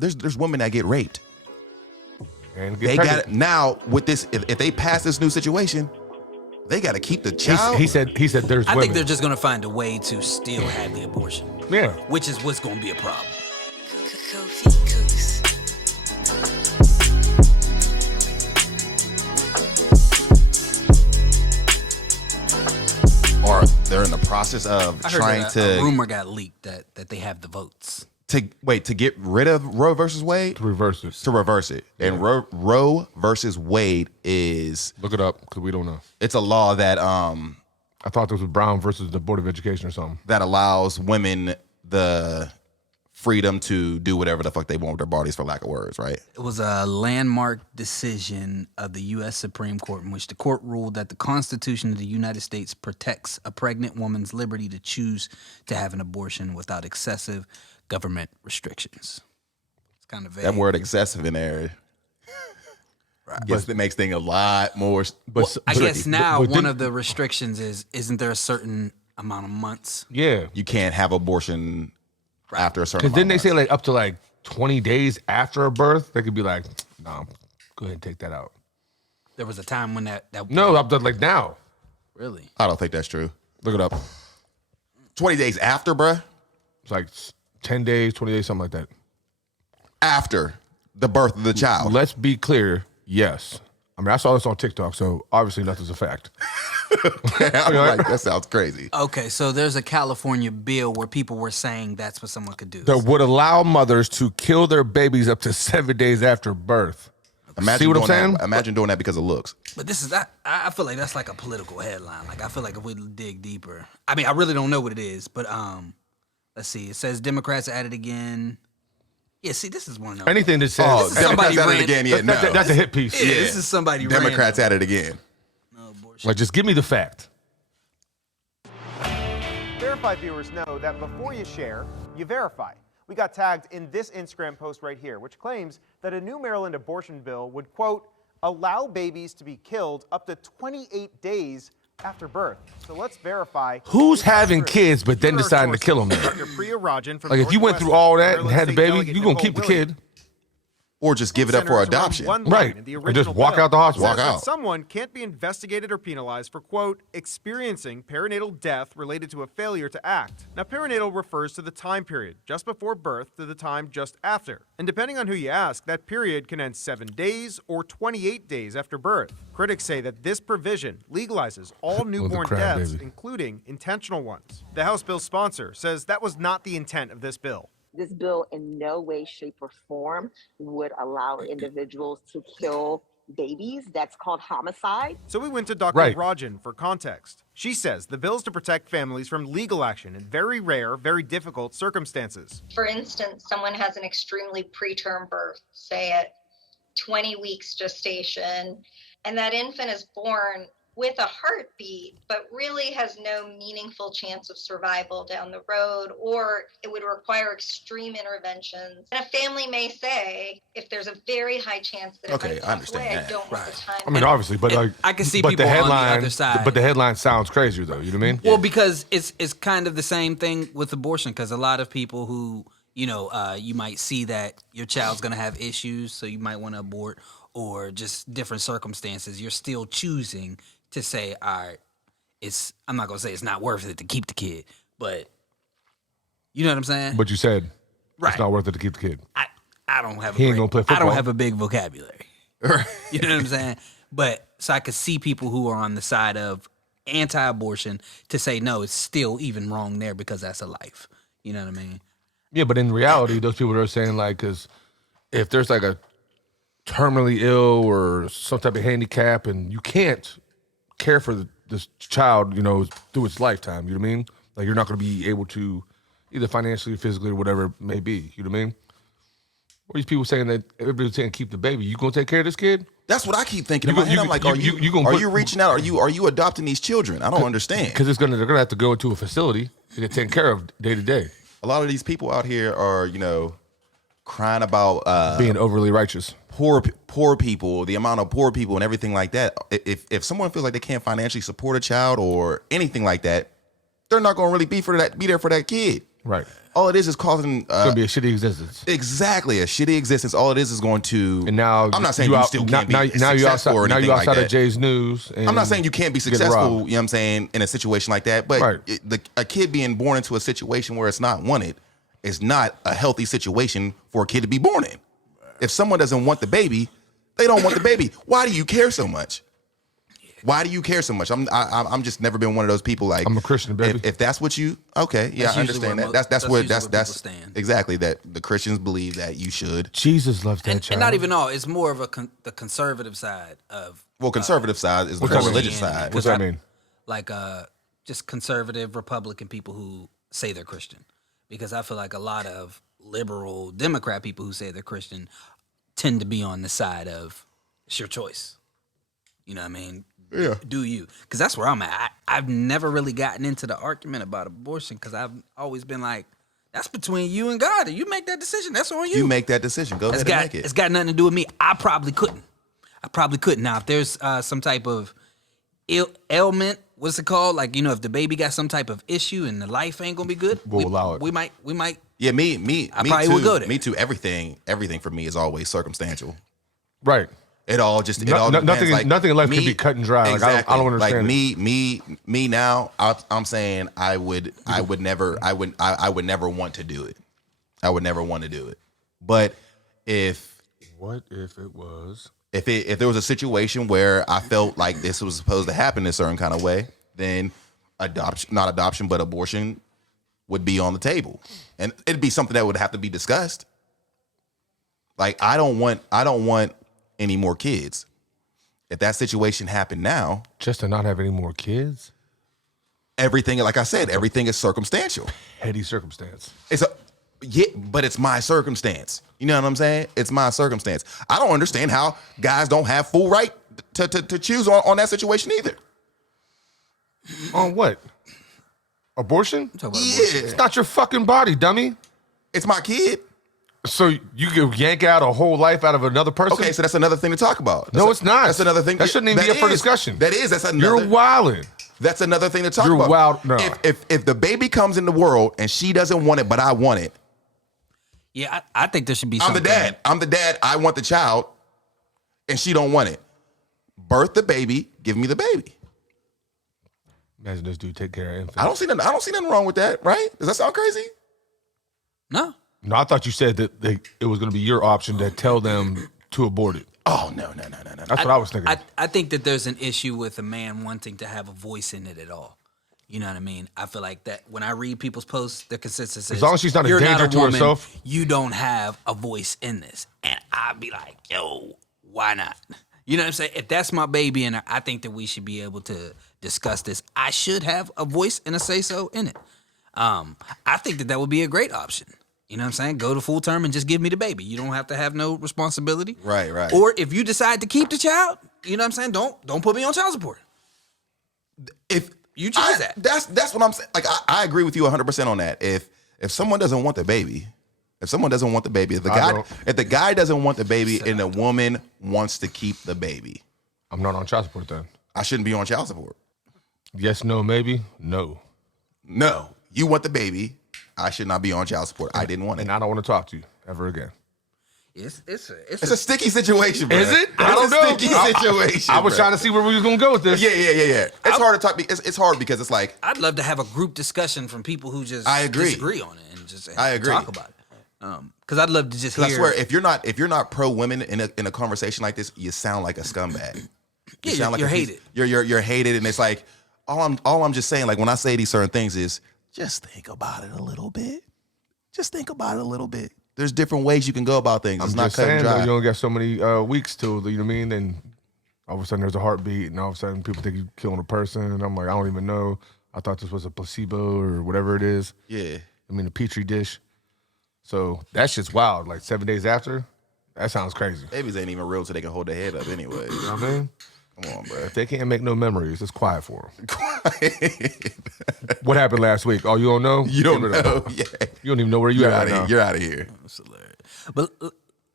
there's women that get raped. And They got now with this. If they pass this new situation, they got to keep the child. He said there's I women. think they're just going to find a way to still have the abortion. Yeah. Which is what's going to be a problem. Or they're in the process of trying to. A rumor got leaked that they have the votes. To get rid of Roe versus Wade? To reverse it. To reverse it. Yeah. And Roe versus Wade is... Look it up, because we don't know. It's a law that... I thought this was Brown versus the Board of Education or something. That allows women the freedom to do whatever the fuck they want with their bodies, for lack of words, right? It was a landmark decision of the U.S. Supreme Court in which the court ruled that the Constitution of the United States protects a pregnant woman's liberty to choose to have an abortion without excessive government restrictions. It's kind of vague. That word excessive in there. Right. Yes, it makes things a lot more. But I guess now one of the restrictions isn't there a certain amount of months? Yeah. You can't have abortion after a certain amount. Because didn't they say like up to like 20 days after a birth, they could be like, no, go ahead and take that out. There was a time when that No, up to like now. Really? I don't think that's true. Look it up. 20 days after, bruh? It's like 10 days, 20 days, something like that. After the birth of the child. Let's be clear. Yes. I mean, I saw this on TikTok, so obviously nothing's a fact. I'm like, that sounds crazy. Okay, so there's a California bill where people were saying that's what someone could do. That would allow mothers to kill their babies up to 7 days after birth. See what I'm saying? Imagine doing that because of looks. But this is that. I feel like that's like a political headline. Like I feel like if we dig deeper, I mean, I really don't know what it is, but let's see. It says Democrats at it again. Yeah, see, this is one of anything that says Democrats at it again. Yeah, no, that's a hit piece. Yeah, this is somebody. Democrats at it again. No abortion. Like, just give me the fact. Verify viewers know that before you share, you verify. We got tagged in this Instagram post right here, which claims that a new Maryland abortion bill would, quote, allow babies to be killed up to 28 days after birth. So let's verify. Who's having kids but then deciding to kill them? Like, if you went through all that and had a baby, you're going to keep the kid. Or just give it up for adoption. Right. And just walk out the hospital. Walk out. Someone can't be investigated or penalized for, quote, experiencing perinatal death related to a failure to act. Now, perinatal refers to the time period just before birth to the time just after. And depending on who you ask, that period can end 7 days or 28 days after birth. Critics say that this provision legalizes all newborn deaths, including intentional ones. The House bill's sponsor says that was not the intent of this bill. This bill in no way, shape, or form would allow individuals to kill babies. That's called homicide. So we went to Dr. Rajan for context. She says the bill's to protect families from legal action in very rare, very difficult circumstances. For instance, someone has an extremely preterm birth, say at 20 weeks gestation, and that infant is born with a heartbeat, but really has no meaningful chance of survival down the road, or it would require extreme interventions. And a family may say, if there's a very high chance that it might pass away, I don't want the time. I mean, obviously, but like, I can see people on the other side. But the headline sounds crazier, though. You know what I mean? Well, because it's kind of the same thing with abortion, because a lot of people who, you know, you might see that your child's going to have issues, so you might want to abort, or just different circumstances, you're still choosing to say, all right, I'm not going to say it's not worth it to keep the kid, but you know what I'm saying? But you said it's not worth it to keep the kid. I don't have I don't have a big vocabulary. You know what I'm saying? But so I could see people who are on the side of anti-abortion to say, no, it's still even wrong there because that's a life. You know what I mean? Yeah, but in reality, those people are saying, like, because if there's like a terminally ill or some type of handicap and you can't care for this child, you know, through its lifetime, you know what I mean? Like, you're not going to be able to either financially, physically, or whatever it may be, you know what I mean? Or these people saying that everybody's saying keep the baby. You going to take care of this kid? That's what I keep thinking in my head. I'm like, are you reaching out? Are you adopting these children? I don't understand. Because they're gonna have to go into a facility to get taken care of day to day. A lot of these people out here are, you know, crying about being overly righteous. Poor people, the amount of poor people and everything like that. If someone feels like they can't financially support a child or anything like that, they're not going to really be there for that kid. Right. All it is causing It's gonna be a shitty existence. exactly a shitty existence. All it is going to. And now I'm not saying you still can't be now you successful or anything like outside that. of Jay's news. And I'm not saying you can't be get successful, robbed. you know what I'm saying, in a situation like that. But Right. a kid being born into a situation where it's not wanted is not a healthy situation for a kid to be born in. If someone doesn't want the baby, they don't want the baby. Why do you care so much? Why do you care so much? I'm just never been one of those people like I'm a Christian, baby. If that's what you okay, yeah, That's I usually understand where that. mo- That's where usually where that's people stand. exactly that the Christians believe that you should. Jesus loves that child. And not even all. It's more of the conservative side of Well, conservative side is the what's more that mean? religious Christianity. side. What's that mean? like just conservative Republican people who say they're Christian, because I feel like a lot of liberal Democrat people who say they're Christian tend to be on the side of it's your choice. You know what I mean? Yeah. Do you? Because that's where I'm at. I've never really gotten into the argument about abortion because I've always been like, that's between you and God. If you make that decision, that's on you. You make that decision. Go ahead and make it. It's got nothing to do with me. I probably couldn't. Now, if there's some type of ailment, what's it called? Like, you know, if the baby got some type of issue and the life ain't gonna be good, We'll allow it. We might. Yeah, me I me probably too. would go there. Me too. Everything for me is always circumstantial. Right. It all depends. Nothing Like, in life can be cut and dry. Like, Exactly. I don't understand. Like me now. I'm saying I would never want to do it. I would never want to do it. But if What if it was? if there was a situation where I felt like this was supposed to happen in a certain kind of way, then not adoption, but abortion would be on the table, and it'd be something that would have to be discussed. Like I don't want any more kids. If that situation happened now, Just to not have any more kids? everything, like I said, everything is circumstantial. Heady circumstance. But it's my circumstance. You know what I'm saying? It's my circumstance. I don't understand how guys don't have full right to choose on that situation either. On what? Abortion? Talk about abortion. It's not your fucking body, dummy. It's my kid. So you can yank out a whole life out of another person? Okay, so that's another thing to talk about. No, it's not. That's another thing. That shouldn't even be up for discussion. That's another. You're wilding. That's another thing to talk You're about. wild. No. If the baby comes in the world and she doesn't want it, but I want it, Yeah, I think there should be. I'm the dad. I want the child, and she don't want it. Birth the baby. Give me the baby. Imagine this dude take care of infants. I don't see nothing wrong with that, right? Does that sound crazy? No. No, I thought you said that it was going to be your option to tell them to abort it. Oh no. That's what I was thinking. I think that there's an issue with a man wanting to have a voice in it at all. You know what I mean? I feel like that when I read people's posts, the consensus is As long as she's not a you're danger not a to woman, herself. you don't have a voice in this. And I'd be like, yo, why not? You know what I'm saying? If that's my baby and I think that we should be able to discuss this, I should have a voice and a say-so in it. I think that would be a great option. You know what I'm saying? Go to full term and just give me the baby. You don't have to have no responsibility. Right. Or if you decide to keep the child, you know what I'm saying? Don't put me on child support. If You choose that. That's what I'm saying. Like I agree with you 100% on that. If someone doesn't want the baby, if the guy doesn't want the baby and the woman wants to keep the baby, I'm not on child support then. I shouldn't be on child support. Yes, no, maybe? No. No, you want the baby, I should not be on child support. I didn't want it. And I don't want to talk to you ever again. It's It's a sticky situation, bro. Is it? I don't know. It's a sticky situation. I was trying to see where we was going to go with this. Yeah. It's hard to talk. It's hard because it's like I'd love to have a group discussion from people who just I agree. disagree on it and just I agree. talk about it. Because I'd love to just hear. I swear, if you're not pro women in a conversation like this, you sound like a scumbag. Yeah, sound you're a piece- hated. You're hated, and it's like all I'm just saying. Like when I say these certain things is just think about it a little bit. Just think about it a little bit. There's different ways you can go about things. It's I'm not just cut and saying, though, dry. you only got so many weeks till, you know what I mean? And all of a sudden there's a heartbeat, and all of a sudden people think you're killing a person, and I'm like, I don't even know. I thought this was a placebo or whatever it is. Yeah. I mean, a petri dish. So that shit's wild. Like 7 days after, that sounds crazy. Babies ain't even real till they can hold their head up anyway. You know what I mean? Come on, bro. If they can't make no memories, it's quiet for them. What happened last week? Oh, you don't know? You don't Get rid of know. it. Yeah. You don't even know where you You're at out of right here. now. You're out of here. That's hilarious. But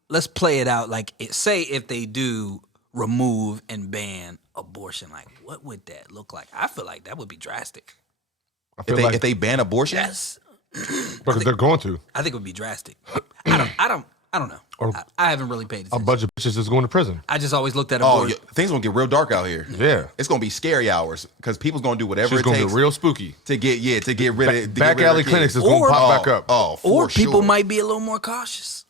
let's play it out. Like, say if they do remove and ban abortion, like what would that look like? I feel like that would be drastic. I If feel they like if they ban abortion, Yes. Because they're going to. I think it would be drastic. I don't know. Or- I haven't really paid A attention. bunch of bitches is going to prison. I just always looked at Oh, abortion. yeah, things gonna get real dark out here. Yeah. It's gonna be scary hours because people's gonna do whatever She's it going to takes get real spooky. to get rid of to get Back rid of alley their clinics kids. is going to Or- pop back up. Oh, for Or people sure. might be a little more cautious.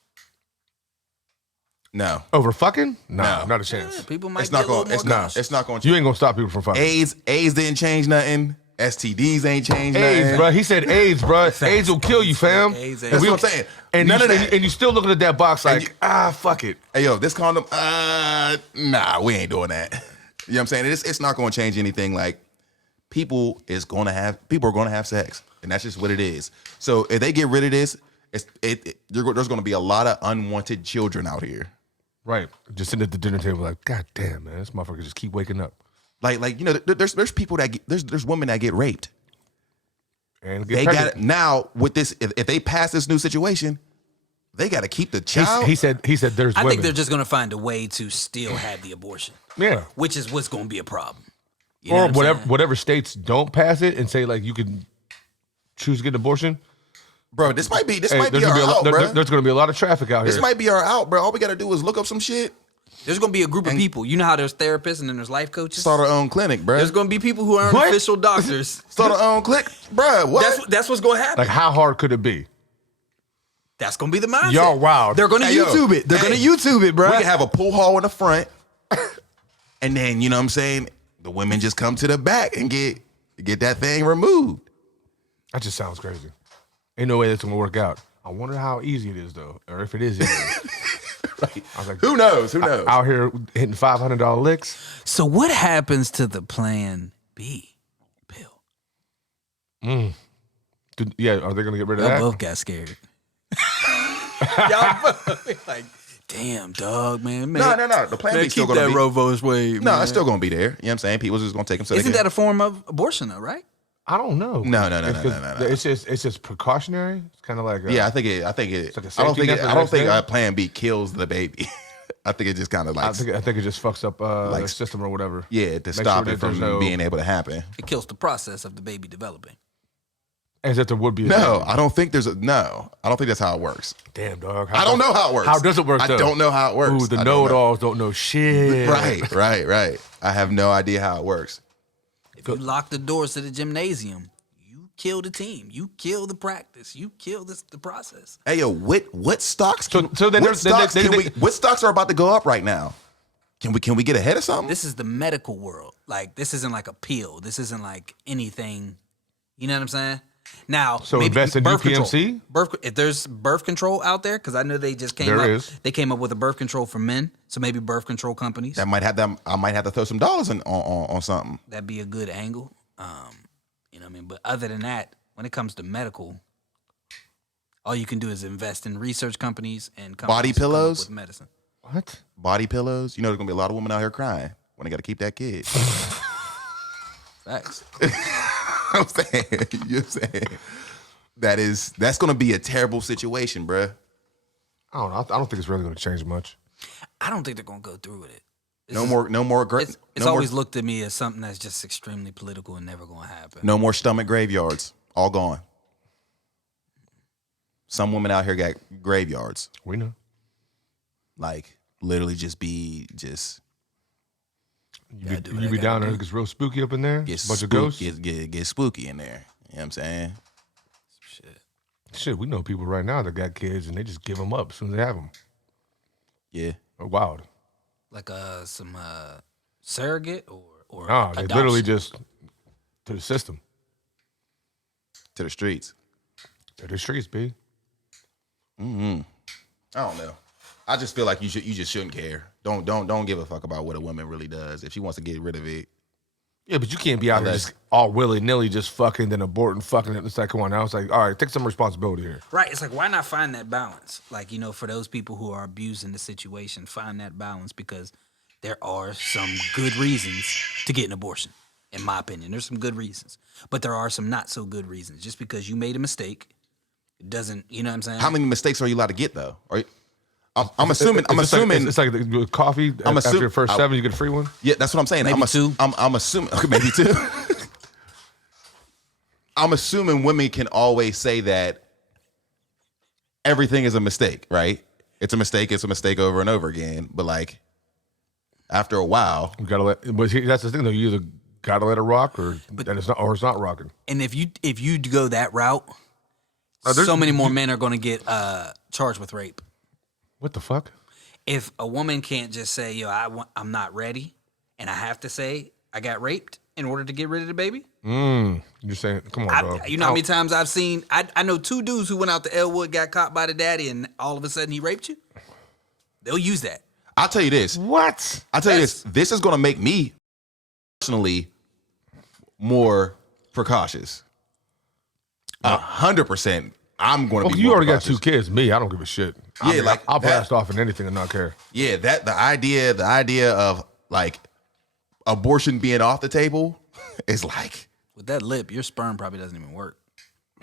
No, Over fucking? Nah, No. not a chance. People might it's be a not little going. more It's not. cautious. It's not going. You ain't going to stop people from fucking. AIDS didn't change nothing. STDs ain't changed AIDS, nothing. bro. He said AIDS, bro. AIDS will kill you, fam. AIDS ain't- That's we- what I'm saying. And None you, of that. and you still looking at that box And like, fuck it. Hey, yo, this condom, nah, we ain't doing that. You know what I'm saying? It's not going to change anything. Like, people are going to have sex, and that's just what it is. So if they get rid of this, there's going to be a lot of unwanted children out here. Right. Just sitting at the dinner table like, God damn, man, this motherfucker just keep waking up. Like you know, there's people that there's women that get raped. And They get got it now with this. If they pass this new situation, they got to keep the child. He said there's I women. think they're just going to find a way to still have the abortion, yeah. which is what's going to be a problem. You know Or what I'm saying? whatever states don't pass it and say like you can choose to get an abortion. Bro, this might be Hey, our there's gonna be a out, lot, bro. there's going to be a lot of traffic out This here. might be our out, bro. All we got to do is look up some shit, There's going to be a group of people. You know how there's therapists and then there's life coaches? start our own clinic, bro. There's going to be people who aren't What? official doctors. Start our own clinic, bro. What? That's what's going to happen. Like how hard could it be? That's going to be the mindset. Y'all wild. They're going to Hey, yo. YouTube it. They're Hey. going to YouTube it, bro. We can have a pool hall in the front, and then you know what I'm saying. The women just come to the back and get that thing removed. That just sounds crazy. Ain't no way that's going to work out. I wonder how easy it is though, or if it is easy. Right. I was like, Who knows? Who knows? out here hitting $500 licks. So what happens to the Plan B pill? Yeah, are they going to get rid of Y'all that? both got scared. Y'all both like, damn, dog, man. No. The Plan Man, B still keep gonna that be. Roe Vs Wade. No, man. it's still gonna be there. You know what I'm saying? People's just gonna take them. So Isn't that a form of abortion, though? Right? I don't know. No. It's just precautionary. It's kind of like Yeah, I think it. like a I don't safety think. net for I the don't next think day? Plan B kills the baby. I think it just kind of like I think it just fucks up the system or whatever. yeah to Make stop sure it that there's from no- being able to happen. It kills the process of the baby developing. As if there would be. No, I don't think there's a no. I don't think that's how it works. Damn dog. I don't know how it works. How does it work? I though? don't know how it works. Ooh, the I don't know. know-it-alls don't know shit. Right. I have no idea how it works. If you lock the doors to the gymnasium, you kill the team. You kill the practice. You kill the process. Hey yo, what stocks? So then what stocks they- what stocks are about to go up right now? Can we get ahead of something? This is the medical world. Like, this isn't like a pill. This isn't like anything. You know what I'm saying? Now, So maybe invest in birth UPMC? control. If there's birth control out there, because I know they just came There up. is. They came up with a birth control for men. So maybe birth control companies. That might have them. I might have to throw some dollars on something. That'd be a good angle. You know what I mean? But other than that, when it comes to medical, all you can do is invest in research companies and companies Body who come up pillows? with medicine. What? Body pillows. You know, there's gonna be a lot of women out here crying when they got to keep that kid. Facts. I'm saying, you know what I'm saying? That's gonna be a terrible situation, bruh. I don't know. I don't think it's really going to change much. I don't think they're gonna go through with it. No more. It's always looked at me as something that's just extremely political and never gonna happen. No more stomach graveyards. All gone. Some women out here got graveyards. We know. Like literally just be You do what be I down gotta there. do. It gets real spooky up in there. get Bunch of ghosts. get spooky in there. You know what I'm saying? Shit, we know people right now that got kids and they just give them up as soon as they have them. Yeah. They're wild. Like some surrogate or Nah, they adoption. literally just to the system. To the streets. To the streets, B. I don't know. I just feel like you just shouldn't care. Don't give a fuck about what a woman really does. If she wants to get rid of it, Yeah, but you can't be out here Unless- just all willy-nilly just fucking then aborting fucking it. It's like, come on now. It's like, all right, take some responsibility here. Right. It's like, why not find that balance? Like, you know, for those people who are abusing the situation, find that balance because there are some good reasons to get an abortion, in my opinion. There's some good reasons. But there are some not so good reasons. Just because you made a mistake, it doesn't, you know what I'm saying? how many mistakes are you allowed to get though? I'm assuming. It's like with coffee. After your first 7, you get a free one. Yeah, that's what I'm saying. Maybe two. I'm assuming maybe two. I'm assuming women can always say that everything is a mistake, right? It's a mistake over and over again. But like after a while, You gotta let. But that's the thing, though. You either gotta let it rock, or then it's not, or it's not rocking. And if you go that route, so many more men are going to get charged with rape. What the fuck? If a woman can't just say, "Yo, I'm not ready," and I have to say I got raped in order to get rid of the baby. You're saying, come on, bro. You know how many times I've seen? I know 2 dudes who went out to Elwood, got caught by the daddy, and all of a sudden he raped you. They'll use that. I'll tell you this. What? I'll tell you this. This is going to make me personally more precautious. 100%. I'm going to be. You more already got precautious. 2 kids. Me, I don't give a shit. Yeah, like I'll that- blast off in anything and not care. Yeah, the idea of like abortion being off the table is like, With that lip, your sperm probably doesn't even work.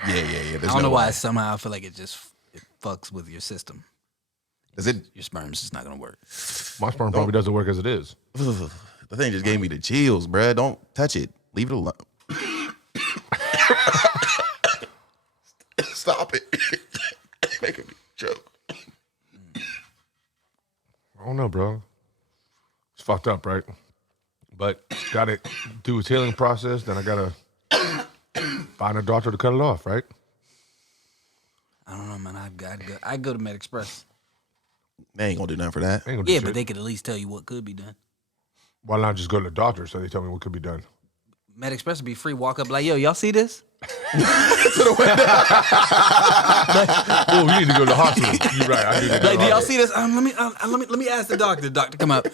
yeah. I There's don't no know why. way. Somehow I feel like it fucks with your system. Does it? Your sperm's just not gonna work. My sperm probably doesn't work as it is. The thing just gave me the chills, bruh. Don't touch it. Leave it alone. Stop it. Making me choke. I don't know, bro. It's fucked up, right? But got to do its healing process. Then I got to find a doctor to cut it off, right? I don't know, man. I go to Med Express. They ain't gonna do nothing for that. Ain't gonna do Yeah, shit. but they could at least tell you what could be done. Why not just go to the doctor so they tell me what could be done? Med Express would be free. Walk up like, yo, y'all see this? Oh, we need to go to the hospital. You're right. I need to go Like, to do the y'all see this? Let me ask the doctor. The doctor come up.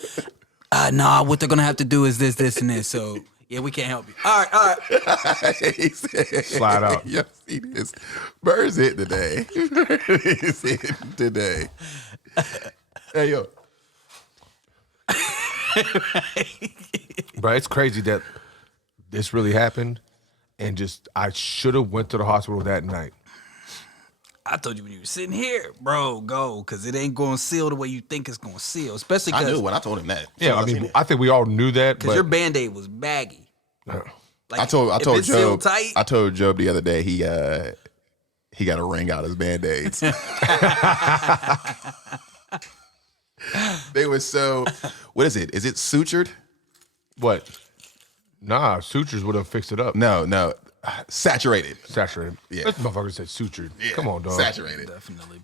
Nah, what they're gonna have to do is this, and this. So yeah, we can't help you. All right. He said, Slide out. Y'all see this? Bird's hit today. Bird's hit today. Hey, yo. Bro, it's crazy that this really happened, and just I should have went to the hospital that night. I told you when you were sitting here, bro, go, because it ain't going to seal the way you think it's going to seal. Especially I knew because when I told him that. Yeah, I mean, I think we all knew that. But your Band-Aid was baggy. Like, I told if it's sealed Job. tight, I told Job the other day he got to wring out his Band-Aids. They were so. What is it? Is it sutured? what? Nah, sutures would have fixed it up. No. Saturated. Saturated. Yeah. This motherfucker said sutured. Come on, dog. Saturated. definitely.